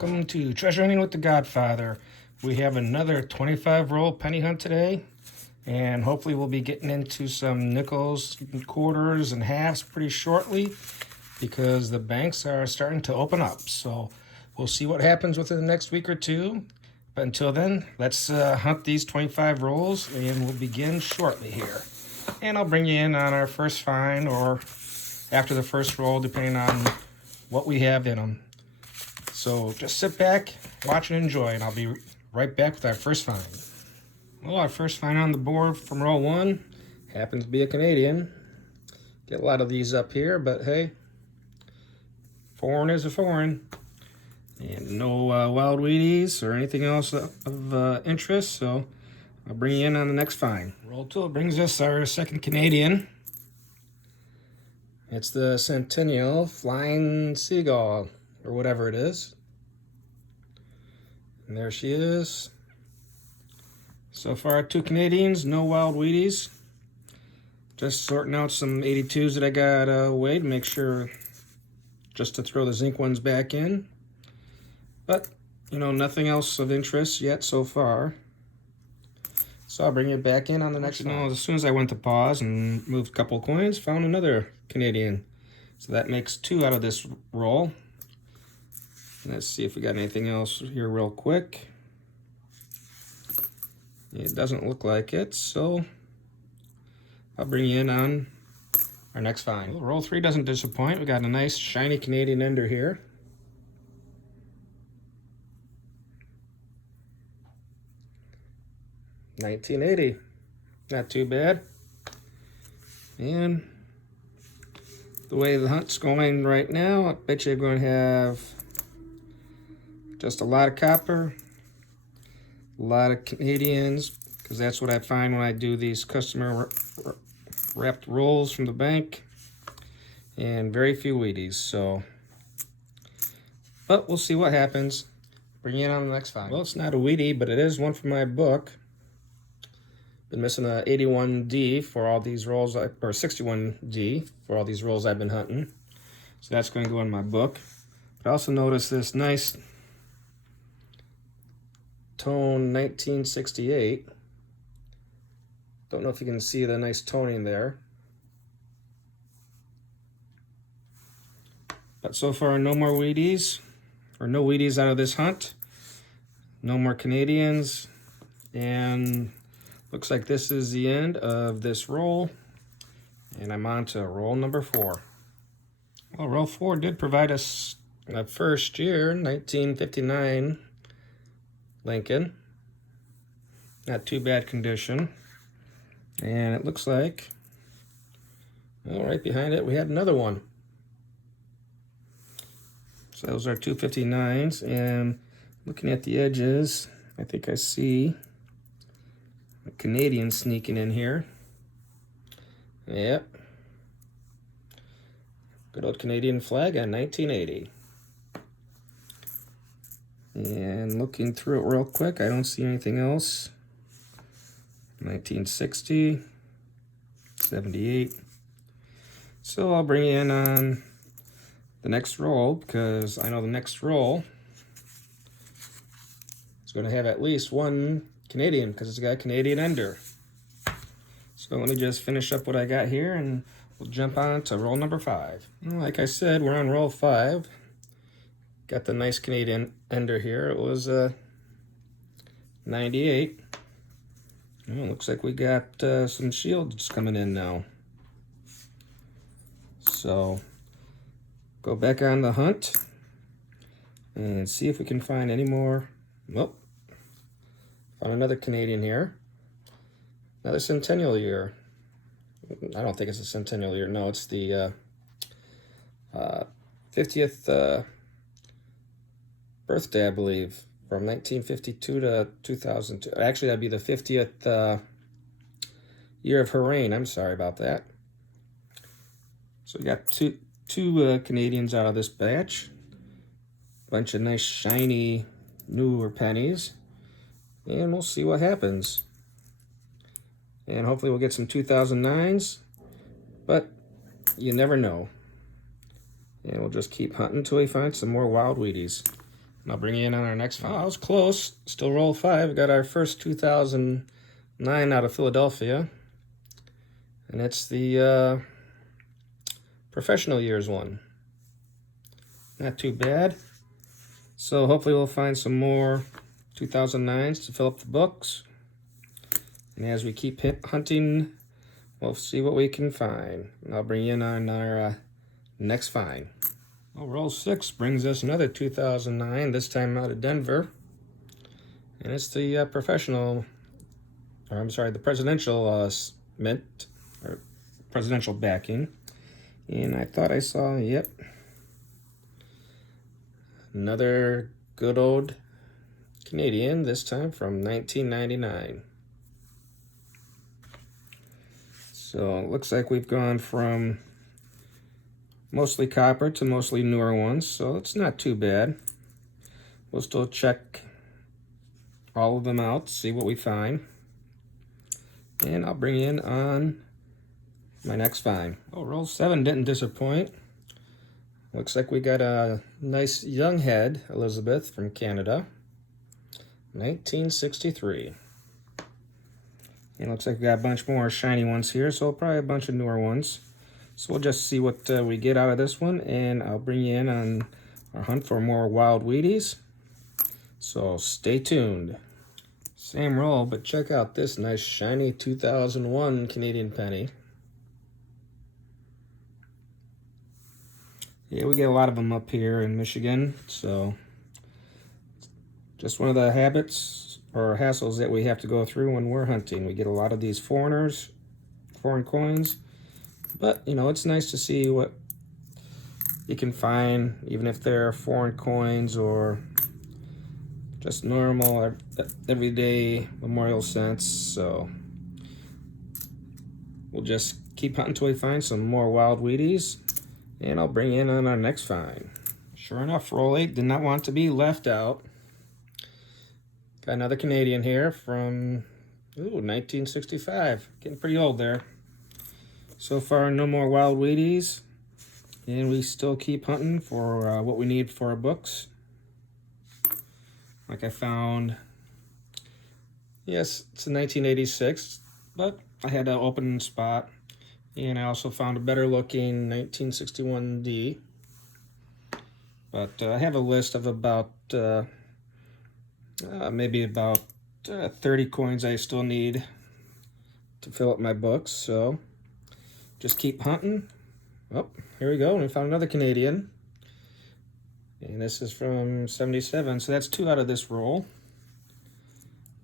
Welcome to Treasure Hunting with the Godfather. We have another 25 roll penny hunt today, and hopefully we'll be getting into some nickels, quarters, and halves pretty shortly because the banks are starting to open up. So we'll see what happens within the next week or two. But until then, let's hunt these 25 rolls, and we'll begin shortly here. And I'll bring you in on our first find or after the first roll, depending on what we have in them. So just sit back, watch and enjoy, and I'll be right back with our first find. Well, our first find on the board from roll one happens to be a Canadian. Get a lot of these up here, but hey, foreign is a foreign. And no wild weedies or anything else of interest, so I'll bring you in on the next find. Roll two brings us our second Canadian. It's the Centennial Flying Seagull, or whatever it is. And there she is. So far, two Canadians, no wild weedies. Just sorting out some 82s that I got away to make sure, just to throw the zinc ones back in. But, you know, nothing else of interest yet so far. So I'll bring it back in on the next one. As soon as I went to pause and moved a couple of coins, found another Canadian. So that makes two out of this roll. Let's see if we got anything else here real quick. It doesn't look like it, so I'll bring you in on our next find. Well, roll three doesn't disappoint. We got a nice shiny Canadian ender here. $19.80, not too bad. And the way the hunt's going right now, I bet you're going to have just a lot of copper, a lot of Canadians, because that's what I find when I do these customer wrapped rolls from the bank, and very few weedies. So, but we'll see what happens. Bring you in on the next find. Well, it's not a weedie, but it is one from my book. Been missing a 81D for all these rolls, or 61D for all these rolls I've been hunting. So that's going to go in my book. But I also noticed this nice tone 1968. Don't know if you can see the nice toning there. But so far, no more weedies, or no weedies out of this hunt. No more Canadians, and looks like this is the end of this roll, and I'm on to roll number four. Well, roll four did provide us a first year, 1959 Lincoln. Not too bad condition. And it looks like, well, right behind it, we had another one. So those are 259s, and looking at the edges, I think I see a Canadian sneaking in here. Yep. Good old Canadian flag on 1980. And looking through it real quick, I don't see anything else. 1960, 78. So I'll bring you in on the next roll, because I know the next roll is going to have at least one Canadian, because it's got a Canadian ender. So let me just finish up what I got here, and we'll jump on to roll number five. Well, like I said, we're on roll five. Got the nice Canadian ender here. It was 98. Well, looks like we got some shields coming in now. So go back on the hunt and see if we can find any more. Well, found another Canadian here. Another centennial year. I don't think it's a centennial year. No, it's the 50th birthday, I believe, from 1952 to 2002. Actually, that'd be the 50th year of her reign. I'm sorry about that. So we got two Canadians out of this batch. Bunch of nice, shiny, newer pennies. And we'll see what happens. And hopefully we'll get some 2009s. But you never know. And we'll just keep hunting until we find some more wild weedies. And I'll bring you in on our next file. Oh, I was close. Still roll 5. We got our first 2009 out of Philadelphia. And it's the professional years one. Not too bad. So hopefully we'll find some more 2009s to fill up the books. And as we keep hunting, we'll see what we can find. And I'll bring you in on our next find. Well, roll 6 brings us another 2009, this time out of Denver. And it's the the presidential mint, or presidential backing. And I thought I saw, yep, another good old Canadian, this time from 1999. So it looks like we've gone from mostly copper to mostly newer ones, so it's not too bad. We'll still check all of them out, see what we find. And I'll bring you in on my next find. Oh, roll 7 didn't disappoint. Looks like we got a nice young head, Elizabeth from Canada, 1963. And looks like we got a bunch more shiny ones here, so probably a bunch of newer ones. So we'll just see what we get out of this one, and I'll bring you in on our hunt for more wild Wheaties. So stay tuned. Same roll, but check out this nice shiny 2001 Canadian penny. Yeah, we get a lot of them up here in Michigan, so just one of the habits or hassles that we have to go through when we're hunting. We get a lot of these foreign coins, but you know, it's nice to see what you can find, even if they're foreign coins or just normal, everyday memorial cents. So we'll just keep hunting until we find some more wild Wheaties. And I'll bring in on our next find. Sure enough, roll 8 did not want to be left out. Got another Canadian here from 1965. Getting pretty old there. So far, no more wild Wheaties. And we still keep hunting for what we need for our books. Like I found, yes, it's a 1986, but I had an open spot. And I also found a better looking 1961D. But I have a list of about, maybe about 30 coins I still need to fill up my books. So just keep hunting. Oh, here we go. We found another Canadian. And this is from 77. So that's 2 out of this roll.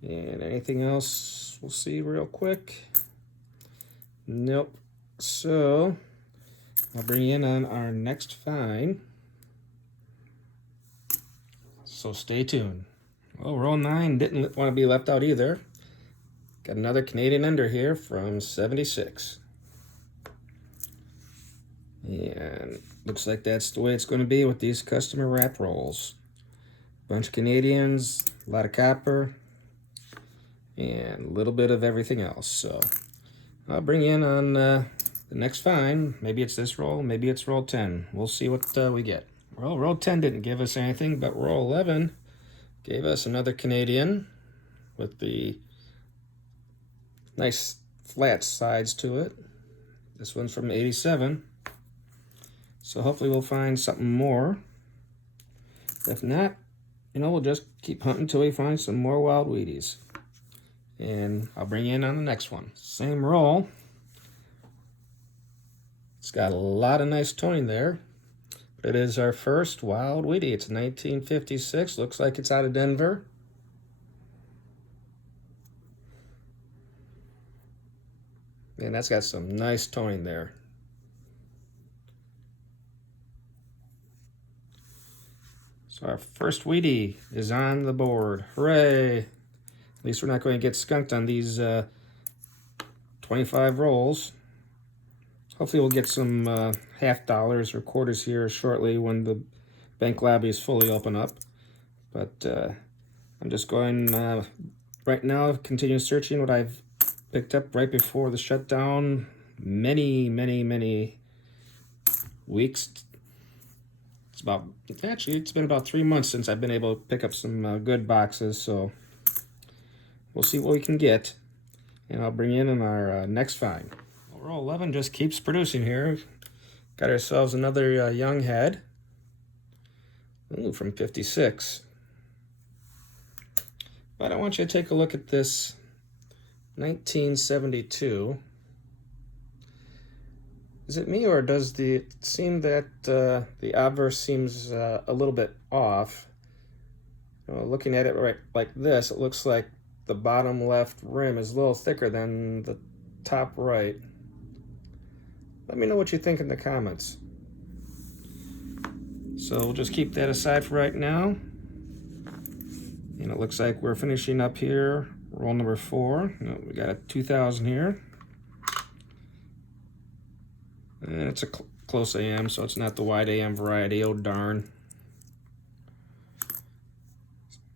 And anything else, we'll see real quick. Nope. So I'll bring you in on our next find. So stay tuned. Well, roll 9 didn't want to be left out either. Got another Canadian Ender here from 76. And looks like that's the way it's going to be with these customer wrap rolls. Bunch of Canadians, a lot of copper, and a little bit of everything else. So I'll bring you in on the next find. Maybe it's this roll, maybe it's roll 10. We'll see what we get. Well, roll 10 didn't give us anything, but roll 11 gave us another Canadian with the nice flat sides to it. This one's from 87. So hopefully we'll find something more. If not, you know, we'll just keep hunting until we find some more wild Wheaties. And I'll bring you in on the next one. Same roll. It's got a lot of nice toning there. But it is our first wild Wheatie. It's 1956. Looks like it's out of Denver. And that's got some nice toning there. So our first Wheatie is on the board. Hooray! At least we're not going to get skunked on these 25 rolls. Hopefully we'll get some half dollars or quarters here shortly when the bank lobbies fully open up. But I'm just going right now, continue searching what I've picked up right before the shutdown many weeks It's been about 3 months since I've been able to pick up some good boxes, so we'll see what we can get, and I'll bring in our next find. Well, roll 11 just keeps producing here. Got ourselves another young head. Ooh, from 56. But I want you to take a look at this 1972. Is it me, or does it seem that the obverse seems a little bit off? Looking at it right like this, it looks like the bottom left rim is a little thicker than the top right. Let me know what you think in the comments. So we'll just keep that aside for right now. And it looks like we're finishing up here, roll number 4. We got a 2000 here. And it's a close AM, so it's not the wide AM variety. Oh, darn.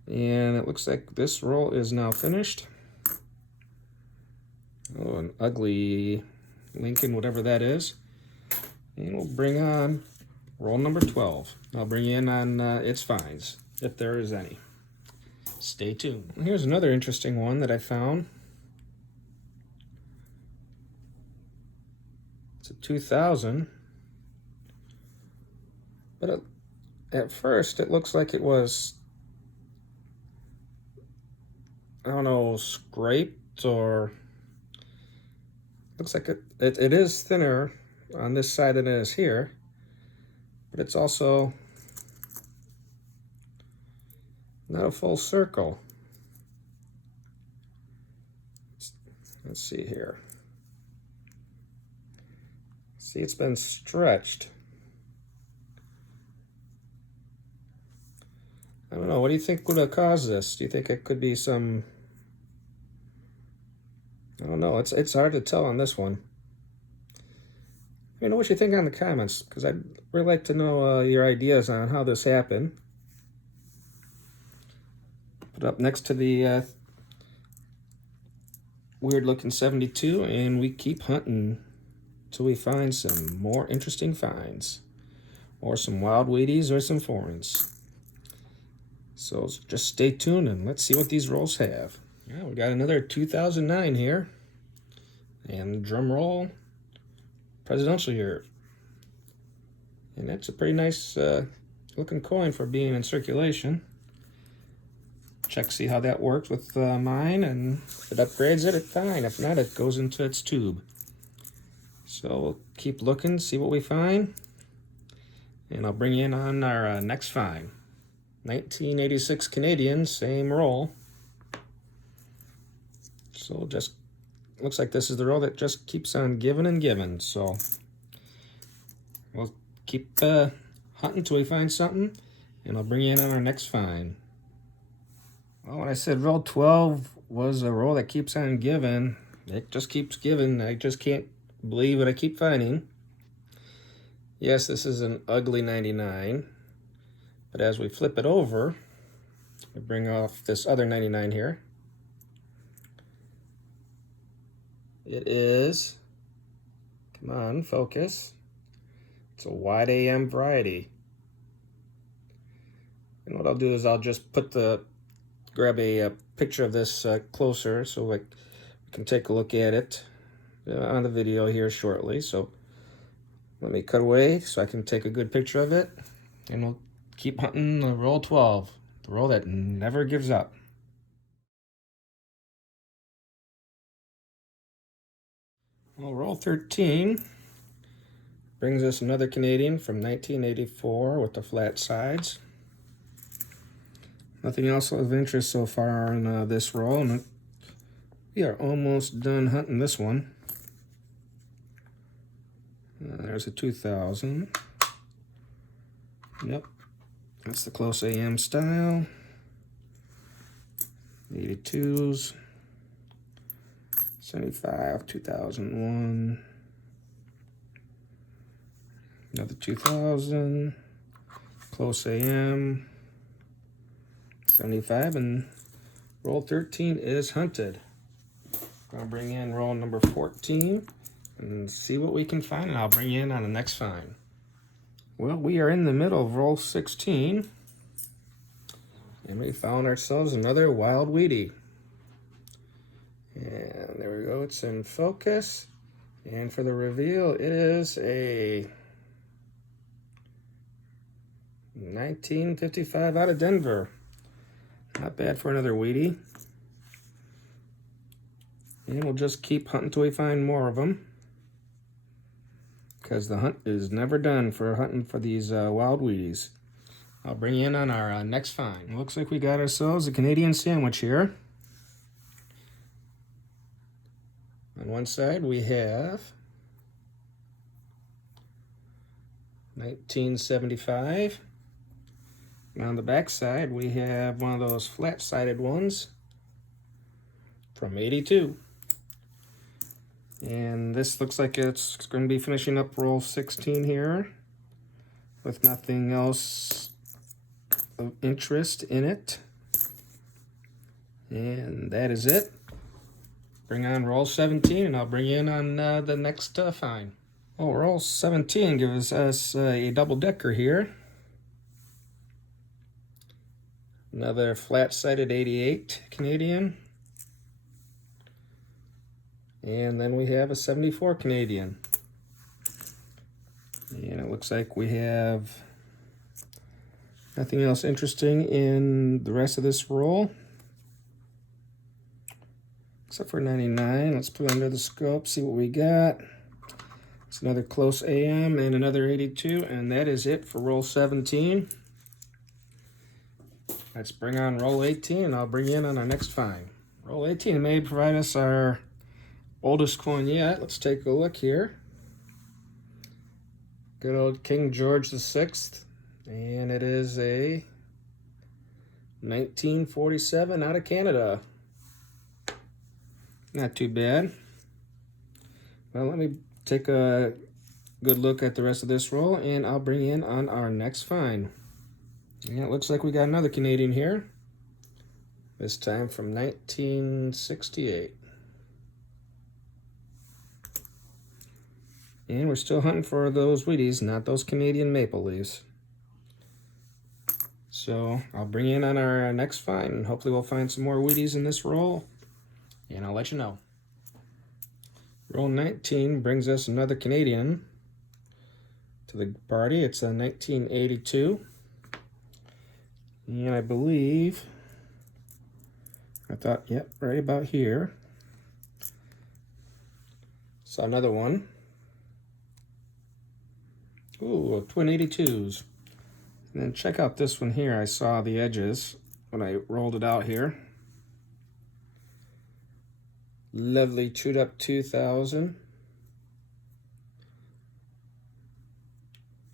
And it looks like this roll is now finished. Oh, an ugly Lincoln, whatever that is. And we'll bring on roll number 12. I'll bring in on its finds, if there is any. Stay tuned. Here's another interesting one that I found. It's a 2000. But at first, it looks like it was, I don't know, scraped, or looks like it is thinner on this side than it is here, but it's also not a full circle. Let's see here. See, it's been stretched. I don't know, what do you think would have caused this? Do you think it could be some, I don't know, it's hard to tell on this one. Let me know what you think on the comments, because I'd really like to know your ideas on how this happened. Put up next to the weird looking 72, and we keep hunting till we find some more interesting finds, or some wild Wheaties or some foreigns. So just stay tuned and let's see what these rolls have. Yeah, we got another 2009 here, and drum roll, presidential year. And that's a pretty nice looking coin for being in circulation. Check, see how that works with mine, and if it upgrades it, it's fine. If not, it goes into its tube. So we'll keep looking, see what we find, and I'll bring you in on our next find. 1986 Canadian, same roll. So just looks like this is the roll that just keeps on giving and giving. So we'll keep hunting till we find something, and I'll bring you in on our next find. Well, when I said roll 12 was a roll that keeps on giving, it just keeps giving. I just can't believe what I keep finding. Yes, this is an ugly 99, but as we flip it over, we bring off this other 99 here. It is, come on, focus. It's a wide AM variety. And what I'll do is I'll just grab a picture of this closer, so we can take a look at it on the video here shortly. So let me cut away so I can take a good picture of it, and we'll keep hunting the roll 12, the roll that never gives up. Well, roll 13 brings us another Canadian from 1984 with the flat sides. Nothing else of interest so far in this roll, and we are almost done hunting this one. There's a 2000. Yep, that's the close AM style. 82s, 75, 2001. Another 2000, close AM. 75, and roll 13 is hunted. I'm gonna bring in roll number 14 and see what we can find, and I'll bring you in on the next find. Well, we are in the middle of roll 16, and we found ourselves another wild weedy. And there we go, it's in focus. And for the reveal, it is a 1955 out of Denver. Not bad for another weedy. And we'll just keep hunting till we find more of them, because the hunt is never done for hunting for these wild weedies. I'll bring you in on our next find. Looks like we got ourselves a Canadian sandwich here. On one side we have 1975. And on the back side we have one of those flat-sided ones from 82. And this looks like it's going to be finishing up roll 16 here with nothing else of interest in it. And that is it. Bring on roll 17 and I'll bring you in on the next find. Oh, roll 17 gives us a double-decker here. Another flat-sided 88 Canadian. And then we have a 74 Canadian. And it looks like we have nothing else interesting in the rest of this roll, except for 99. Let's put it under the scope, see what we got. It's another close AM and another 82, and that is it for roll 17. Let's bring on roll 18, and I'll bring you in on our next find. Roll 18 may provide us our oldest coin yet. Let's take a look here. Good old King George VI, and it is a 1947 out of Canada. Not too bad. Well, let me take a good look at the rest of this roll, and I'll bring you in on our next find. And it looks like we got another Canadian here, this time from 1968. And we're still hunting for those Wheaties, not those Canadian maple leaves. So I'll bring you in on our next find, and hopefully we'll find some more Wheaties in this roll, and I'll let you know. Roll 19 brings us another Canadian to the party. It's a 1982. And I believe, yep, right about here. Saw another one. Ooh, twin 82s. And then check out this one here. I saw the edges when I rolled it out here. Lovely chewed up 2000.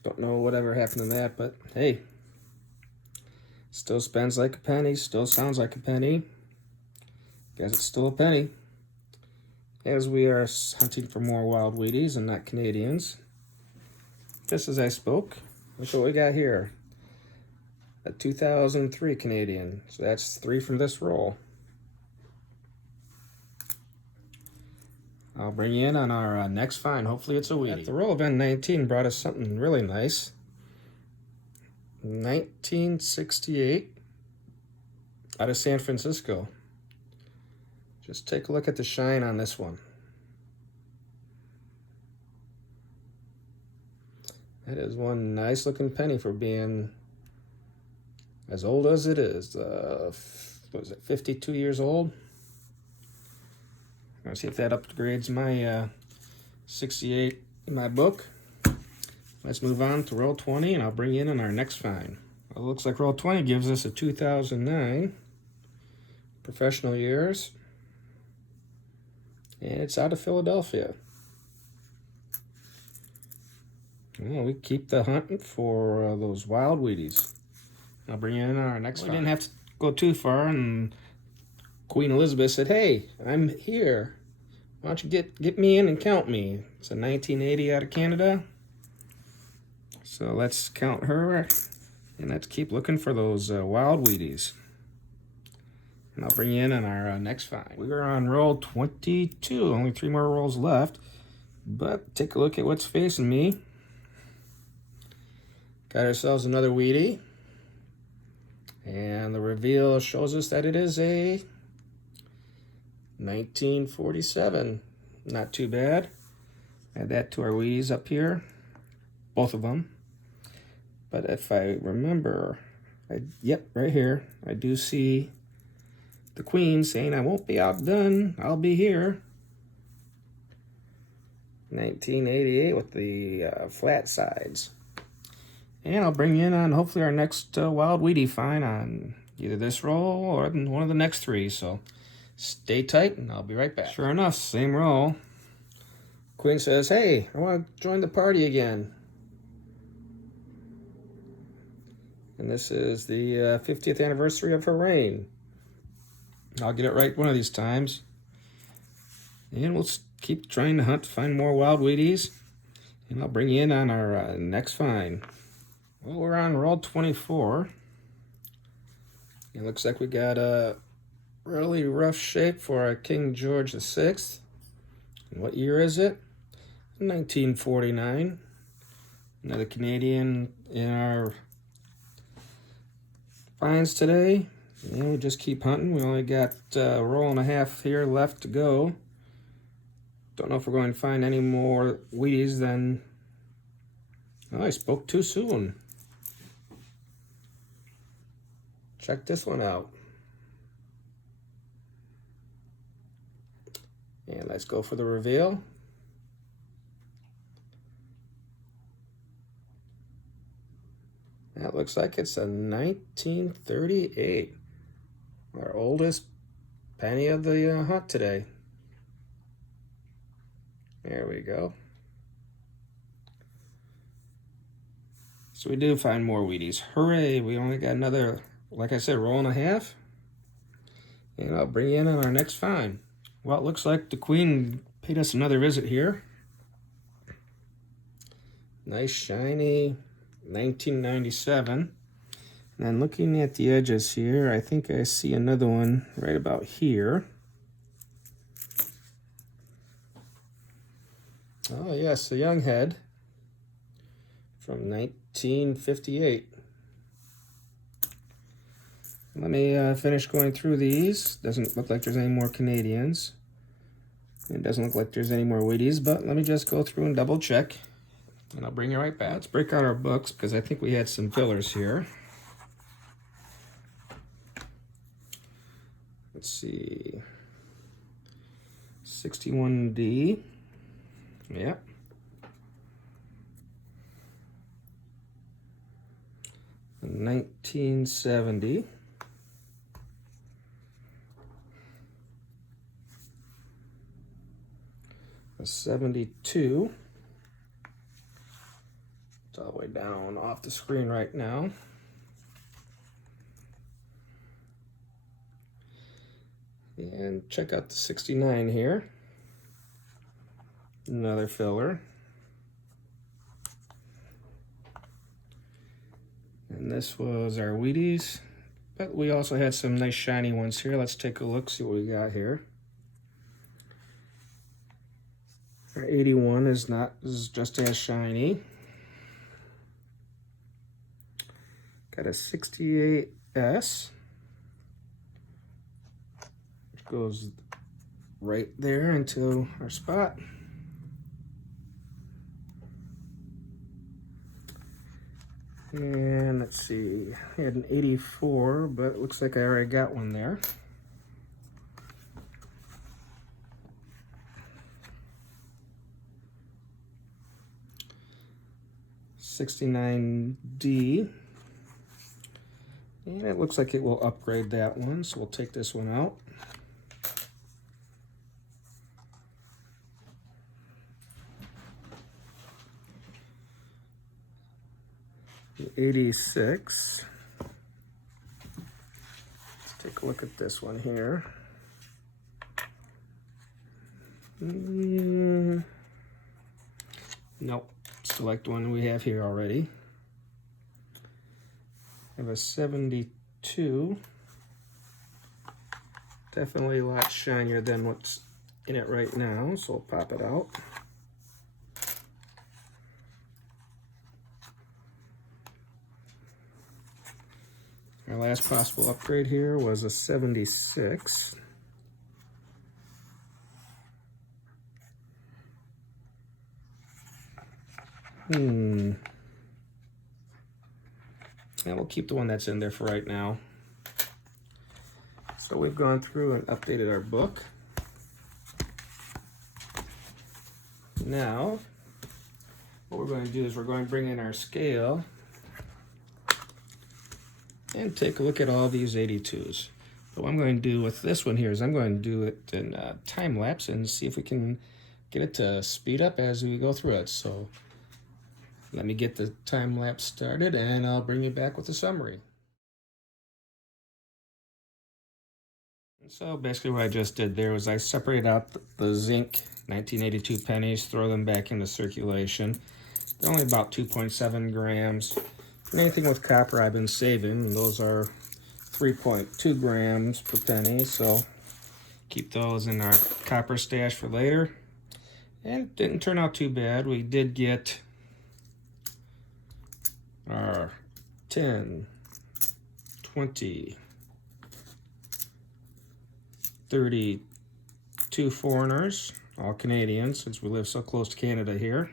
Don't know whatever happened to that, but hey. Still spends like a penny, still sounds like a penny. Guess it's still a penny. As we are hunting for more wild Wheaties and not Canadians. Just as I spoke, look what we got here. A 2003 Canadian. So that's 3 from this roll. I'll bring you in on our next find. Hopefully it's a Wheatie. The roll of N19 brought us something really nice. 1968 out of San Francisco. Just take a look at the shine on this one. That is one nice looking penny for being as old as it is. What is it, 52 years old? Let's see if that upgrades my 68 in my book. Let's move on to roll 20, and I'll bring you in on our next find. Well, it looks like roll 20 gives us a 2009 professional years, and it's out of Philadelphia. Well, we keep the hunting for those wild Wheaties. I'll bring you in on our next find. We didn't have to go too far, and Queen Elizabeth said, "Hey, I'm here. Why don't you get me in and count me?" It's a 1980 out of Canada. So let's count her, and let's keep looking for those wild Wheaties. And I'll bring you in on our next find. We are on roll 22, only 3 more rolls left. But take a look at what's facing me. Got ourselves another Wheatie. And the reveal shows us that it is a 1947. Not too bad. Add that to our Wheaties up here. Both of them. But if I remember, yep, right here, I do see the Queen saying, "I won't be outdone, I'll be here." 1988 with the flat sides. And I'll bring you in on hopefully our next Wild Wheatie find on either this roll or one of the next three. So stay tight and I'll be right back. Sure enough, same roll. Queen says, "Hey, I want to join the party again." And this is the 50th anniversary of her reign. I'll get it right one of these times. And we'll keep trying to hunt to find more Wild Wheaties. And I'll bring you in on our next find. Well, we're on roll 24. It looks like we got a really rough shape for a King George VI. And what year is it? 1949. Another Canadian in our finds today. And we just keep hunting. We only got a roll and a half here left to go. Don't know if we're going to find any more Wheaties than... Oh, I spoke too soon. Check this one out. And let's go for the reveal. That looks like it's a 1938. Our oldest penny of the hunt today. There we go. So we do find more Wheaties. Hooray! We only got another, like I said, roll and a half. And I'll bring you in on our next find. Well, it looks like the Queen paid us another visit here. Nice shiny 1997. And then looking at the edges here, I think I see another one right about here. Oh yes, a young head from 1958. Let me finish going through these. Doesn't look like there's any more Canadians. It doesn't look like there's any more Wheaties, but let me just go through and double check. And I'll bring you right back. Let's break out our books because I think we had some fillers here. Let's see. 61D. Yep. A 1970. A 72. It's all the way down off the screen right now. And check out the 69 here. Another filler. And this was our Wheaties. But we also had some nice shiny ones here. Let's take a look, see what we got here. Our 81 is just as shiny. Got a 68S. Which goes right there into our spot. And let's see, I had an 84, but it looks like I already got one there. $69D. And it looks like it will upgrade that one, so we'll take this one out. The 86. Let's take a look at this one here. Nope, select one we have here already. I have a 72. Definitely a lot shinier than what's in it right now, so we'll pop it out. Our last possible upgrade here was a 76. And we'll keep the one that's in there for right now. So we've gone through and updated our book. Now, what we're going to do is we're going to bring in our scale and take a look at all these 82s. But what I'm going to do with this one here is I'm going to do it in time lapse and see if we can get it to speed up as we go through it. So let me get the time lapse started and I'll bring you back with a summary. So basically what I just did there was I separated out the zinc 1982 pennies, throw them back into circulation. They're only about 2.7 grams. For anything with copper I've been saving, and those are 3.2 grams per penny, so keep those in our copper stash for later. And it didn't turn out too bad. We did get our 10, 20, 32 foreigners, all Canadians, since we live so close to Canada here.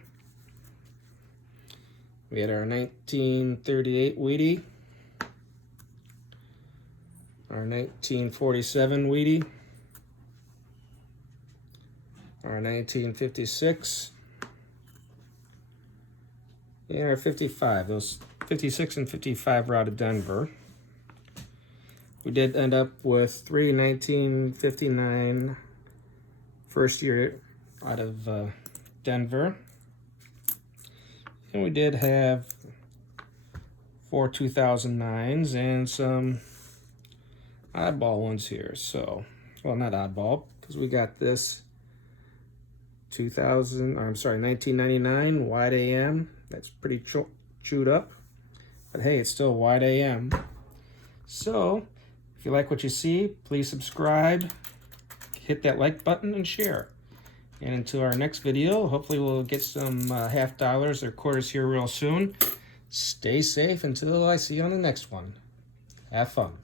We had our 1938 Wheatie, our 1947 Wheatie, our 1956, and our 55. Those 56 and 55 were out of Denver. We did end up with 3 1959 first year out of Denver. And we did have 4 2009s and some oddball ones here. So, well, not oddball, because we got this 1999 wide AM. That's pretty chewed up. But hey, it's still wide AM. So, if you like what you see, please subscribe, hit that like button, and share. And until our next video, hopefully we'll get some half dollars or quarters here real soon. Stay safe until I see you on the next one. Have fun.